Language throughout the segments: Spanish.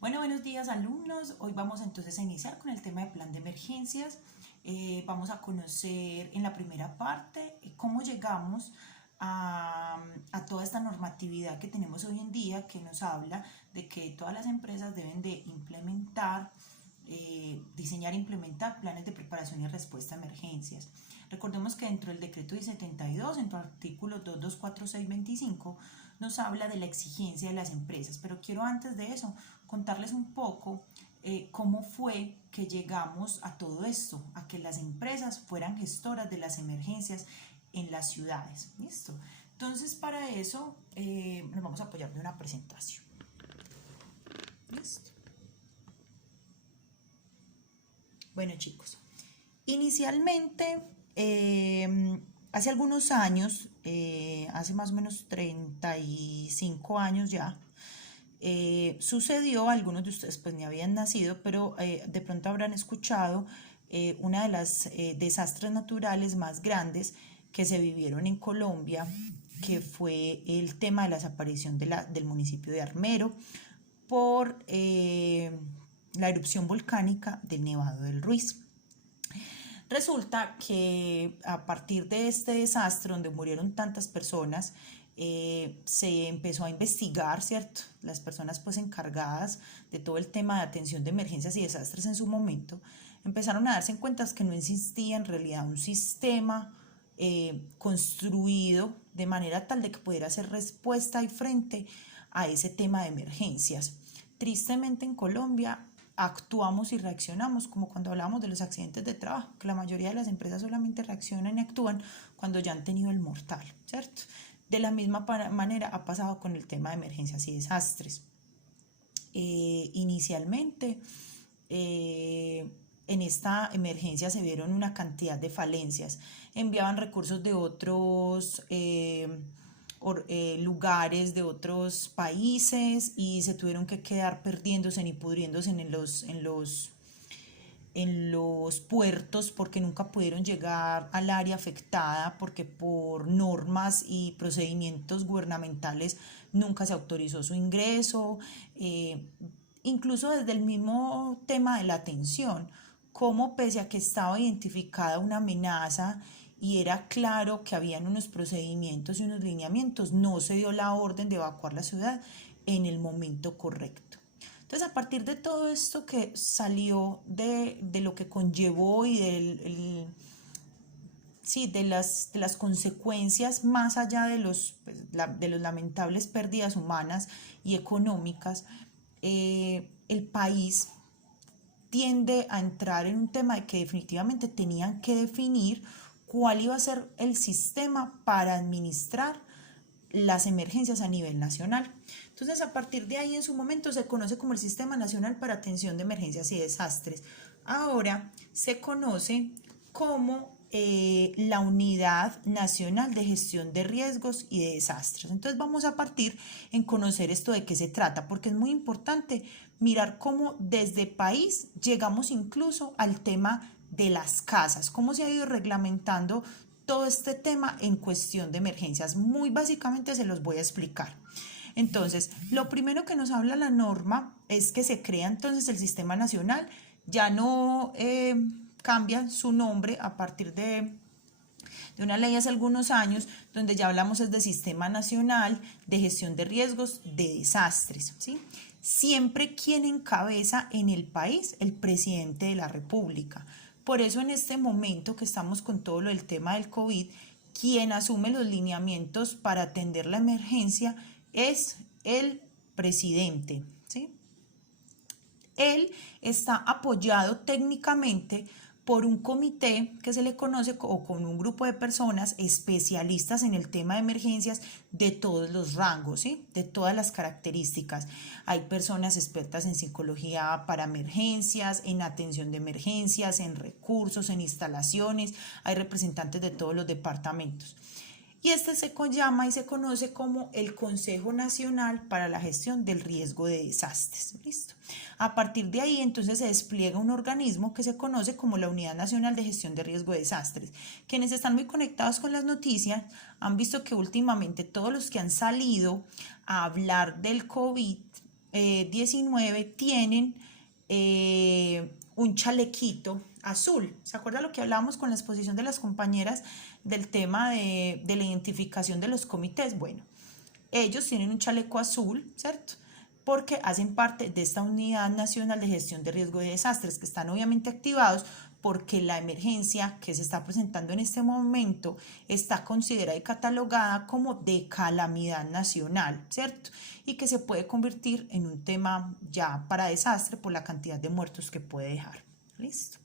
Bueno, buenos días alumnos. Hoy vamos entonces a iniciar con el tema de plan de emergencias. Vamos a conocer en la primera parte cómo llegamos a toda esta normatividad que tenemos hoy en día que nos habla de que todas las empresas deben de implementar, diseñar e implementar planes de preparación y respuesta a emergencias. Recordemos que dentro del decreto 1072, en tu artículo 224625, nos habla de la exigencia de las empresas, pero quiero antes de eso contarles un poco cómo fue que llegamos a todo esto, a que las empresas fueran gestoras de las emergencias en las ciudades. ¿Listo? Entonces, para eso nos vamos a apoyar de una presentación. ¿Listo? Bueno, chicos, inicialmente, hace algunos años, hace más o menos 35 años ya, sucedió, algunos de ustedes pues ni habían nacido, pero de pronto habrán escuchado una de las desastres naturales más grandes que se vivieron en Colombia, que fue el tema de la desaparición del municipio de Armero por la erupción volcánica del Nevado del Ruiz. Resulta que a partir de este desastre donde murieron tantas personas, se empezó a investigar, ¿cierto? Las personas pues encargadas de todo el tema de atención de emergencias y desastres en su momento, empezaron a darse cuenta que no existía en realidad un sistema construido de manera tal de que pudiera hacer respuesta y frente a ese tema de emergencias. Tristemente en Colombia actuamos y reaccionamos como cuando hablamos de los accidentes de trabajo, que la mayoría de las empresas solamente reaccionan y actúan cuando ya han tenido el mortal, ¿cierto? De la misma manera ha pasado con el tema de emergencias y desastres. Inicialmente, en esta emergencia se vieron una cantidad de falencias. Enviaban recursos de otros lugares, de otros países, y se tuvieron que quedar perdiéndose y pudriéndose en los puertos porque nunca pudieron llegar al área afectada porque por normas y procedimientos gubernamentales nunca se autorizó su ingreso. Incluso desde el mismo tema de la atención, como pese a que estaba identificada una amenaza y era claro que habían unos procedimientos y unos lineamientos, no se dio la orden de evacuar la ciudad en el momento correcto. Entonces, a partir de todo esto que salió de lo que conllevó y sí, de las consecuencias más allá de los lamentables pérdidas humanas y económicas, el país tiende a entrar en un tema de que definitivamente tenían que definir cuál iba a ser el sistema para administrar las emergencias a nivel nacional. Entonces, a partir de ahí, en su momento, se conoce como el Sistema Nacional para Atención de Emergencias y Desastres. Ahora se conoce como la Unidad Nacional de Gestión de Riesgos y de Desastres. Entonces, vamos a partir en conocer esto de qué se trata, porque es muy importante mirar cómo desde país llegamos incluso al tema de las casas, cómo se ha ido reglamentando todo este tema en cuestión de emergencias. Muy básicamente se los voy a explicar. Entonces, lo primero que nos habla la norma es que se crea entonces el Sistema Nacional, ya no cambia su nombre a partir de una ley hace algunos años, donde ya hablamos es de Sistema Nacional de Gestión de Riesgos de Desastres, ¿sí? Siempre quien encabeza en el país, el presidente de la República. Por eso en este momento que estamos con todo lo del tema del COVID, quien asume los lineamientos para atender la emergencia es el presidente, ¿sí? Él está apoyado técnicamente por un comité que se le conoce o con un grupo de personas especialistas en el tema de emergencias de todos los rangos, ¿sí? De todas las características. Hay personas expertas en psicología para emergencias, en atención de emergencias, en recursos, en instalaciones, hay representantes de todos los departamentos. Y este se llama y se conoce como el Consejo Nacional para la Gestión del Riesgo de Desastres. ¿Listo? A partir de ahí, entonces, se despliega un organismo que se conoce como la Unidad Nacional de Gestión de Riesgo de Desastres. Quienes están muy conectados con las noticias han visto que últimamente todos los que han salido a hablar del COVID 19 tienen un chalequito azul. ¿Se acuerda lo que hablábamos con la exposición de las compañeras del tema de la identificación de los comités? Bueno, ellos tienen un chaleco azul, ¿cierto? Porque hacen parte de esta Unidad Nacional de Gestión de Riesgo de Desastres, que están obviamente activados porque la emergencia que se está presentando en este momento está considerada y catalogada como de calamidad nacional, ¿cierto? Y que se puede convertir en un tema ya para desastre por la cantidad de muertos que puede dejar. ¿Listo?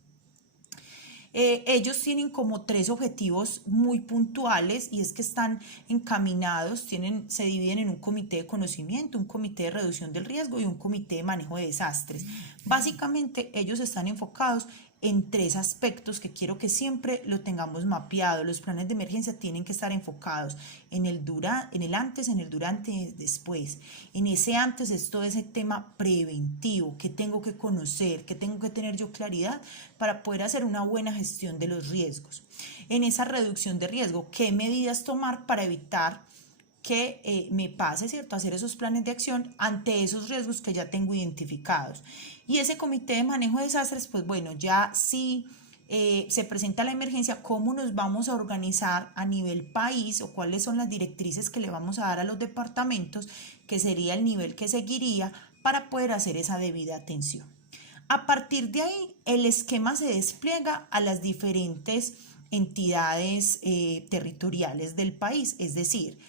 Ellos tienen como 3 objetivos muy puntuales y es que están encaminados, se dividen en un comité de conocimiento, un comité de reducción del riesgo y un comité de manejo de desastres. Básicamente ellos están enfocados en 3 aspectos que quiero que siempre lo tengamos mapeado. Los planes de emergencia tienen que estar enfocados en el antes, en el durante y después. En ese antes es todo ese tema preventivo que tengo que conocer, que tengo que tener yo claridad para poder hacer una buena gestión de los riesgos. En esa reducción de riesgo, ¿qué medidas tomar para evitar que me pase, ¿cierto? Hacer esos planes de acción ante esos riesgos que ya tengo identificados. Y ese comité de manejo de desastres, pues bueno, ya si se presenta la emergencia, ¿cómo nos vamos a organizar a nivel país o cuáles son las directrices que le vamos a dar a los departamentos, que sería el nivel que seguiría para poder hacer esa debida atención? A partir de ahí, el esquema se despliega a las diferentes entidades territoriales del país, es decir,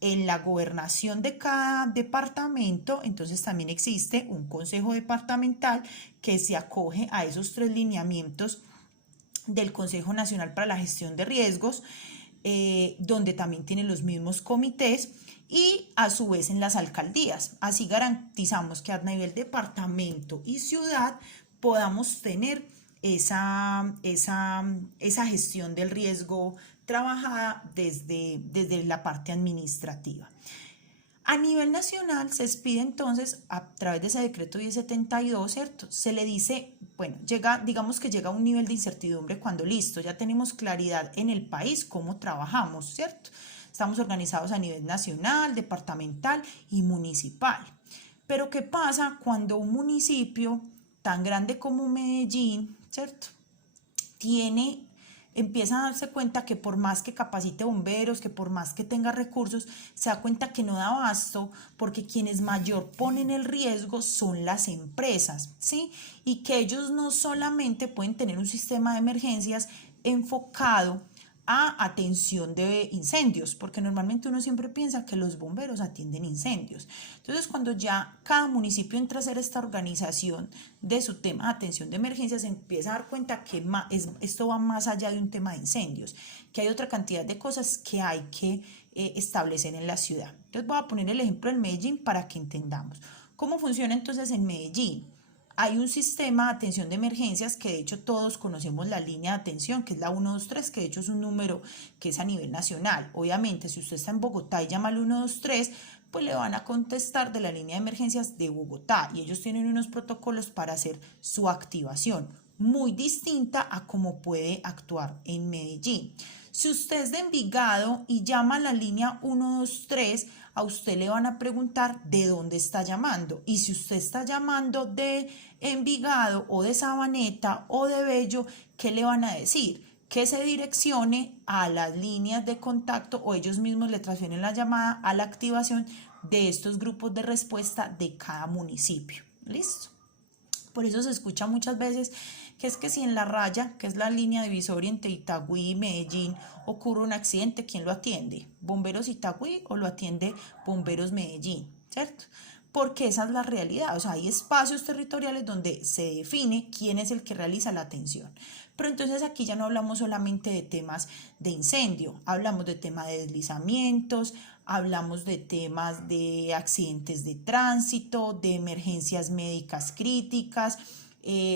en la gobernación de cada departamento, entonces también existe un consejo departamental que se acoge a esos 3 lineamientos del Consejo Nacional para la Gestión de Riesgos, donde también tienen los mismos comités y a su vez en las alcaldías. Así garantizamos que a nivel departamento y ciudad podamos tener esa gestión del riesgo trabajada desde la parte administrativa. A nivel nacional se expide entonces a través de ese decreto 1072, ¿cierto? Se le dice, bueno, digamos que llega a un nivel de incertidumbre cuando listo, ya tenemos claridad en el país cómo trabajamos, ¿cierto? Estamos organizados a nivel nacional, departamental y municipal. Pero ¿qué pasa cuando un municipio tan grande como Medellín, ¿cierto? Empieza a darse cuenta que por más que capacite bomberos, que por más que tenga recursos, se da cuenta que no da abasto porque quienes mayor ponen el riesgo son las empresas, ¿sí? Y que ellos no solamente pueden tener un sistema de emergencias enfocado a atención de incendios, porque normalmente uno siempre piensa que los bomberos atienden incendios. Entonces, cuando ya cada municipio entra a hacer esta organización de su tema de atención de emergencias, se empieza a dar cuenta que esto va más allá de un tema de incendios, que hay otra cantidad de cosas que hay que establecer en la ciudad. Entonces, voy a poner el ejemplo en Medellín para que entendamos. ¿Cómo funciona entonces en Medellín? Hay un sistema de atención de emergencias que de hecho todos conocemos la línea de atención, que es la 123, que de hecho es un número que es a nivel nacional. Obviamente, si usted está en Bogotá y llama al 123, pues le van a contestar de la línea de emergencias de Bogotá y ellos tienen unos protocolos para hacer su activación, muy distinta a cómo puede actuar en Medellín. Si usted es de Envigado y llama a la línea 123, a usted le van a preguntar de dónde está llamando. Y si usted está llamando de Envigado o de Sabaneta o de Bello, ¿qué le van a decir? Que se direccione a las líneas de contacto o ellos mismos le transfieren la llamada a la activación de estos grupos de respuesta de cada municipio. ¿Listo? Por eso se escucha muchas veces que es que si en la raya, que es la línea divisoria entre Itagüí y Medellín, ocurre un accidente, ¿quién lo atiende? ¿Bomberos Itagüí o lo atiende Bomberos Medellín? ¿Cierto? Porque esa es la realidad, o sea, hay espacios territoriales donde se define quién es el que realiza la atención. Pero entonces aquí ya no hablamos solamente de temas de incendio, hablamos de temas de deslizamientos, hablamos de temas de accidentes de tránsito, de emergencias médicas críticas,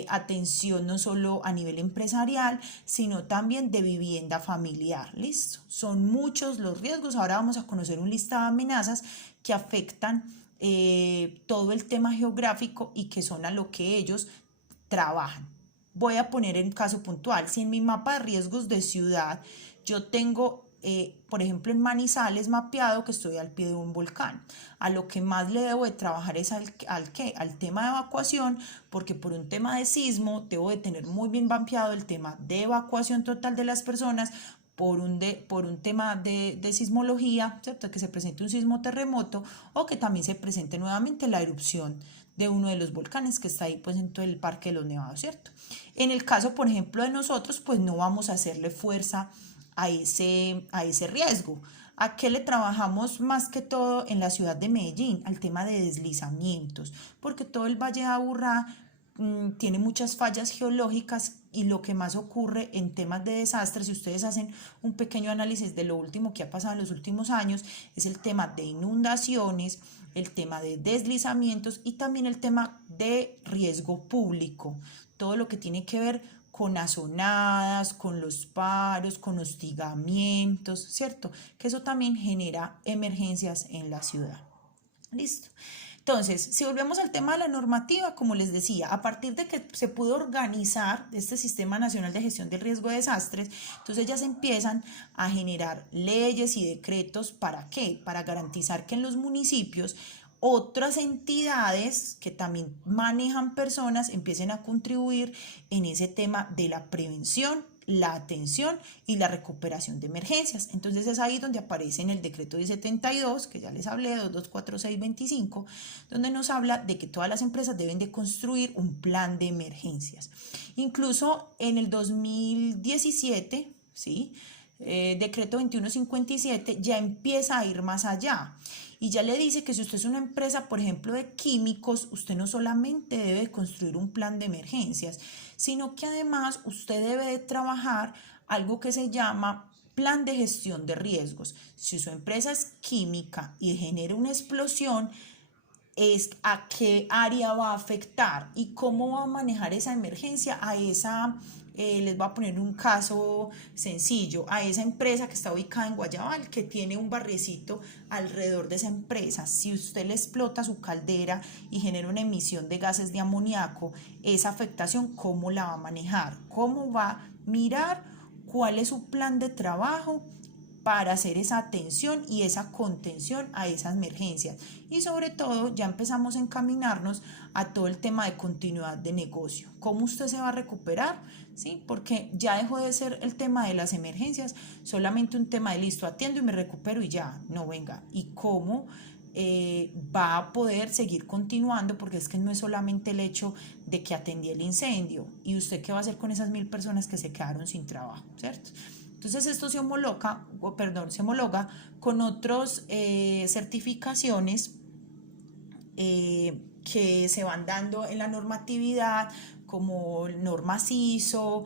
atención no solo a nivel empresarial, sino también de vivienda familiar. ¿Listo? Son muchos los riesgos. Ahora vamos a conocer un listado de amenazas que afectan todo el tema geográfico y que son a lo que ellos trabajan. Voy a poner un caso puntual. Si en mi mapa de riesgos de ciudad yo tengo por ejemplo, en Manizales mapeado que estoy al pie de un volcán. A lo que más le debo de trabajar es al tema de evacuación, porque por un tema de sismo debo de tener muy bien mapeado el tema de evacuación total de las personas, por un tema de sismología, ¿cierto? Que se presente un sismo terremoto o que también se presente nuevamente la erupción de uno de los volcanes que está ahí pues en todo el Parque de los Nevados, ¿cierto? En el caso, por ejemplo, de nosotros, pues no vamos a hacerle fuerza a ese riesgo. ¿A qué le trabajamos más que todo en la ciudad de Medellín? Al tema de deslizamientos, porque todo el Valle de Aburrá tiene muchas fallas geológicas y lo que más ocurre en temas de desastres, si ustedes hacen un pequeño análisis de lo último que ha pasado en los últimos años, es el tema de inundaciones, el tema de deslizamientos y también el tema de riesgo público, todo lo que tiene que ver con azonadas, con los paros, con hostigamientos, ¿cierto? Que eso también genera emergencias en la ciudad. Listo. Entonces, si volvemos al tema de la normativa, como les decía, a partir de que se pudo organizar este Sistema Nacional de Gestión del Riesgo de Desastres, entonces ya se empiezan a generar leyes y decretos. ¿Para qué? Para garantizar que en los municipios otras entidades que también manejan personas empiecen a contribuir en ese tema de la prevención, la atención y la recuperación de emergencias. Entonces es ahí donde aparece en el decreto 1072, que ya les hablé, 224625, donde nos habla de que todas las empresas deben de construir un plan de emergencias. Incluso en el 2017, ¿sí? Decreto 2157 ya empieza a ir más allá y ya le dice que si usted es una empresa, por ejemplo, de químicos, usted no solamente debe construir un plan de emergencias, sino que además usted debe de trabajar algo que se llama plan de gestión de riesgos. Si su empresa es química y genera una explosión, es a qué área va a afectar y cómo va a manejar esa emergencia a esa, les voy a poner un caso sencillo, a esa empresa que está ubicada en Guayabal, que tiene un barriecito alrededor de esa empresa. Si usted le explota su caldera y genera una emisión de gases de amoníaco, esa afectación, ¿cómo la va a manejar? ¿Cómo va a mirar cuál es su plan de trabajo para hacer esa atención y esa contención a esas emergencias? Y sobre todo ya empezamos a encaminarnos a todo el tema de continuidad de negocio. ¿Cómo usted se va a recuperar? ¿Sí? Porque ya dejó de ser el tema de las emergencias solamente un tema de listo, atiendo y me recupero y ya, no, venga, ¿y cómo va a poder seguir continuando? Porque es que no es solamente el hecho de que atendí el incendio y usted qué va a hacer con esas 1000 personas que se quedaron sin trabajo, ¿cierto? Entonces esto se homologa con otras certificaciones que se van dando en la normatividad, como normas ISO,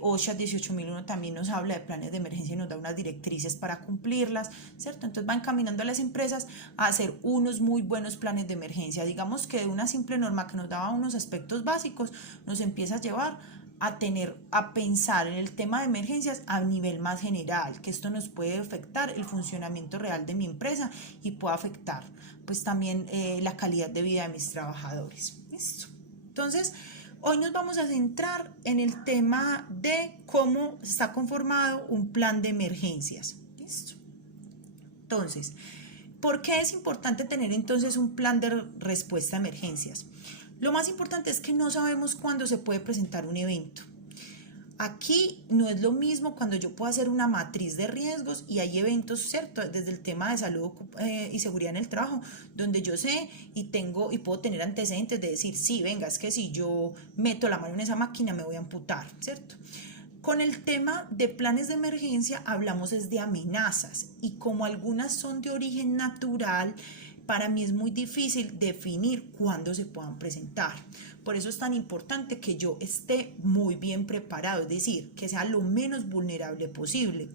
OSHA 18001 también nos habla de planes de emergencia y nos da unas directrices para cumplirlas, ¿cierto? Entonces va encaminando a las empresas a hacer unos muy buenos planes de emergencia. Digamos que de una simple norma que nos daba unos aspectos básicos, nos empieza a llevar a pensar en el tema de emergencias a nivel más general, que esto nos puede afectar el funcionamiento real de mi empresa y puede afectar pues también la calidad de vida de mis trabajadores. ¿Listo? Entonces, hoy nos vamos a centrar en el tema de cómo está conformado un plan de emergencias. ¿Listo? Entonces, ¿por qué es importante tener entonces un plan de respuesta a emergencias? Lo más importante es que no sabemos cuándo se puede presentar un evento. Aquí no es lo mismo cuando yo puedo hacer una matriz de riesgos y hay eventos, ¿cierto? Desde el tema de salud y seguridad en el trabajo, donde yo sé y puedo tener antecedentes de decir, sí, venga, es que si yo meto la mano en esa máquina me voy a amputar, ¿cierto? Con el tema de planes de emergencia hablamos es de amenazas y como algunas son de origen natural, para mí es muy difícil definir cuándo se puedan presentar. Por eso es tan importante que yo esté muy bien preparado, es decir, que sea lo menos vulnerable posible.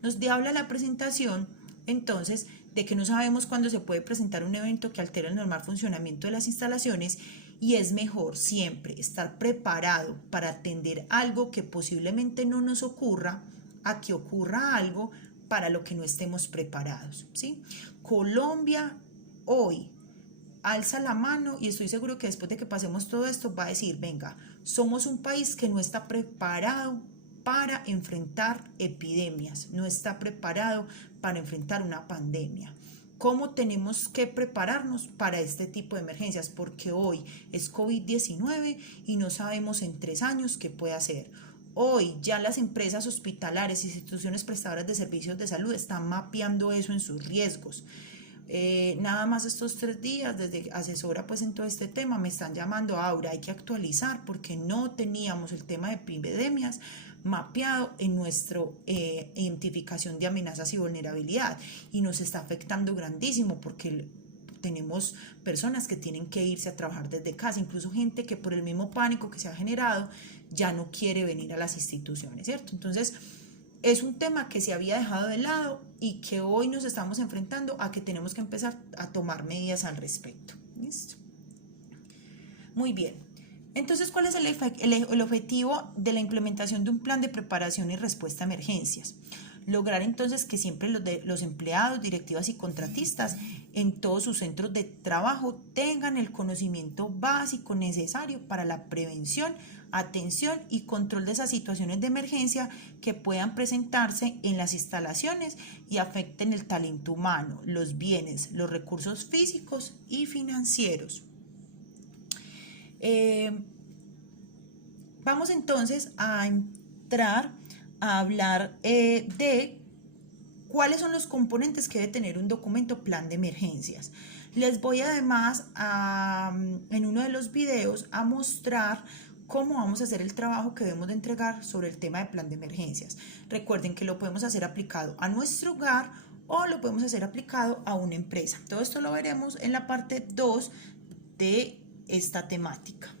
Nos habla la presentación, entonces, de que no sabemos cuándo se puede presentar un evento que altere el normal funcionamiento de las instalaciones y es mejor siempre estar preparado para atender algo que posiblemente no nos ocurra a que ocurra algo para lo que no estemos preparados, ¿sí? Colombia hoy alza la mano y estoy seguro que después de que pasemos todo esto va a decir, venga, somos un país que no está preparado para enfrentar epidemias, no está preparado para enfrentar una pandemia. ¿Cómo tenemos que prepararnos para este tipo de emergencias? Porque hoy es COVID-19 y no sabemos en 3 años qué puede hacer. Hoy ya las empresas hospitalarias, instituciones prestadoras de servicios de salud están mapeando eso en sus riesgos. Nada más estos 3 días, desde asesora pues en todo este tema, me están llamando: Aura, hay que actualizar porque no teníamos el tema de epidemias mapeado en nuestra identificación de amenazas y vulnerabilidad, y nos está afectando grandísimo porque tenemos personas que tienen que irse a trabajar desde casa, incluso gente que por el mismo pánico que se ha generado ya no quiere venir a las instituciones, ¿cierto? Entonces, es un tema que se había dejado de lado y que hoy nos estamos enfrentando a que tenemos que empezar a tomar medidas al respecto. ¿Listo? Muy bien. Entonces, ¿cuál es el objetivo de la implementación de un plan de preparación y respuesta a emergencias? Lograr entonces que siempre los empleados, directivas y contratistas en todos sus centros de trabajo tengan el conocimiento básico necesario para la prevención, atención y control de esas situaciones de emergencia que puedan presentarse en las instalaciones y afecten el talento humano, los bienes, los recursos físicos y financieros. Vamos entonces a entrar a hablar de cuáles son los componentes que debe tener un documento plan de emergencias. Les voy además en uno de los videos a mostrar cómo vamos a hacer el trabajo que debemos de entregar sobre el tema de plan de emergencias. Recuerden que lo podemos hacer aplicado a nuestro hogar o lo podemos hacer aplicado a una empresa. Todo esto lo veremos en la parte 2 de esta temática.